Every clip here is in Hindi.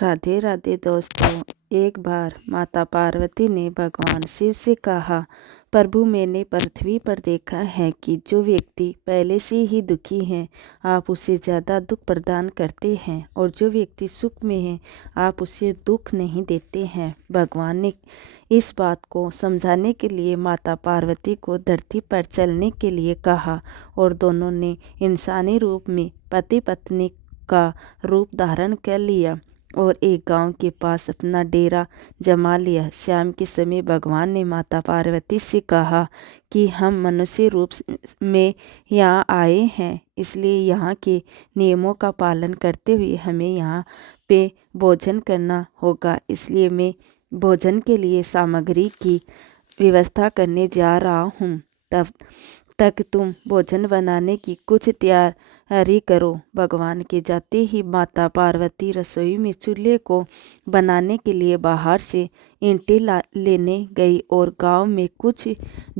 राधे राधे दोस्तों। एक बार माता पार्वती ने भगवान शिव से कहा, प्रभु मैंने पृथ्वी पर देखा है कि जो व्यक्ति पहले से ही दुखी है आप उसे ज़्यादा दुख प्रदान करते हैं, और जो व्यक्ति सुख में है आप उसे दुख नहीं देते हैं। भगवान ने इस बात को समझाने के लिए माता पार्वती को धरती पर चलने के लिए कहा, और दोनों ने इंसानी रूप में पति पत्नी का रूप धारण कर लिया और एक गांव के पास अपना डेरा जमा लिया। शाम के समय भगवान ने माता पार्वती से कहा कि हम मनुष्य रूप में यहाँ आए हैं, इसलिए यहाँ के नियमों का पालन करते हुए हमें यहाँ पे भोजन करना होगा। इसलिए मैं भोजन के लिए सामग्री की व्यवस्था करने जा रहा हूँ। तब तक तुम भोजन बनाने की कुछ तैयारी करो। भगवान के जाते ही माता पार्वती रसोई में चूल्हे को बनाने के लिए बाहर से ईंटें लेने गई और गांव में कुछ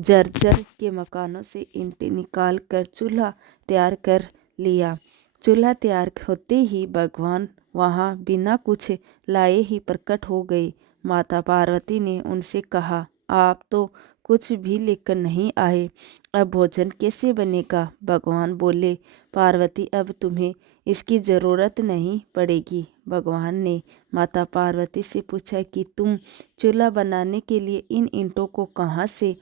जर्जर के मकानों से ईंटें निकाल कर चूल्हा तैयार कर लिया। चूल्हा तैयार होते ही भगवान वहां बिना कुछ लाए ही प्रकट हो गए। माता पार्वती ने उनसे कहा, आप तो कुछ भी लेकर नहीं आए, अब भोजन कैसे बनेगा? भगवान बोले, पार्वती अब तुम्हें इसकी ज़रूरत नहीं पड़ेगी। भगवान ने माता पार्वती से पूछा कि तुम चूल्हा बनाने के लिए इन ईंटों को कहाँ से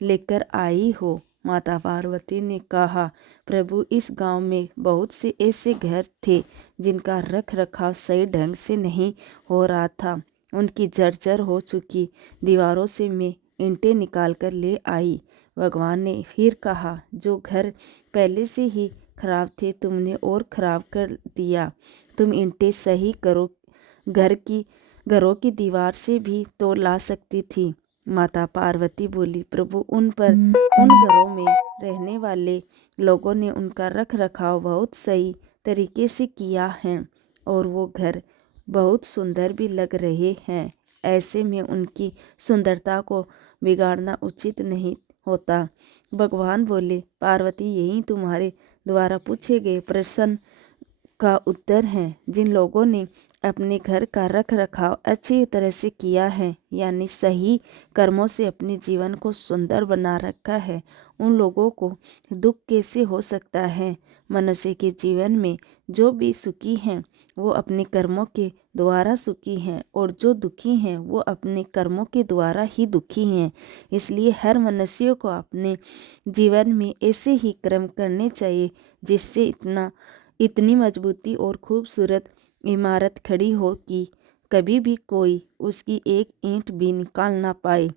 लेकर आई हो? माता पार्वती ने कहा, प्रभु इस गांव में बहुत से ऐसे घर थे जिनका रख रखाव सही ढंग से नहीं हो रहा था। उनकी जर्जर हो चुकी दीवारों से मैं ईंटें निकाल कर ले आई। भगवान ने फिर कहा, जो घर पहले से ही खराब थे तुमने और खराब कर दिया। तुम ईंटें सही करो, घरों की दीवार से भी तो ला सकती थी। माता पार्वती बोली, प्रभु उन घरों में रहने वाले लोगों ने उनका रख रखाव बहुत सही तरीके से किया है और वो घर बहुत सुंदर भी लग रहे हैं। ऐसे में उनकी सुंदरता को बिगाड़ना उचित नहीं होता। भगवान बोले, पार्वती यही तुम्हारे द्वारा पूछे गए प्रश्न का उत्तर है। जिन लोगों ने अपने घर का रख रखाव अच्छी तरह से किया है, यानी सही कर्मों से अपने जीवन को सुंदर बना रखा है, उन लोगों को दुख कैसे हो सकता है? मनुष्य के जीवन में जो भी सुखी हैं वो अपने कर्मों के द्वारा सुखी हैं, और जो दुखी हैं वो अपने कर्मों के द्वारा ही दुखी हैं। इसलिए हर मनुष्य को अपने जीवन में ऐसे ही कर्म करने चाहिए जिससे इतनी मजबूती और खूबसूरत इमारत खड़ी हो कि कभी भी कोई उसकी एक ईंट भी निकाल ना पाए।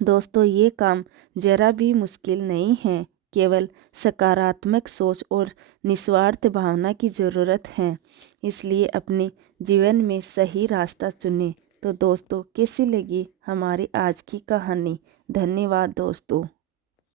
दोस्तों, ये काम जरा भी मुश्किल नहीं है, केवल सकारात्मक सोच और निस्वार्थ भावना की ज़रूरत है। इसलिए अपने जीवन में सही रास्ता चुनें। तो दोस्तों, कैसी लगी हमारी आज की कहानी? धन्यवाद दोस्तों।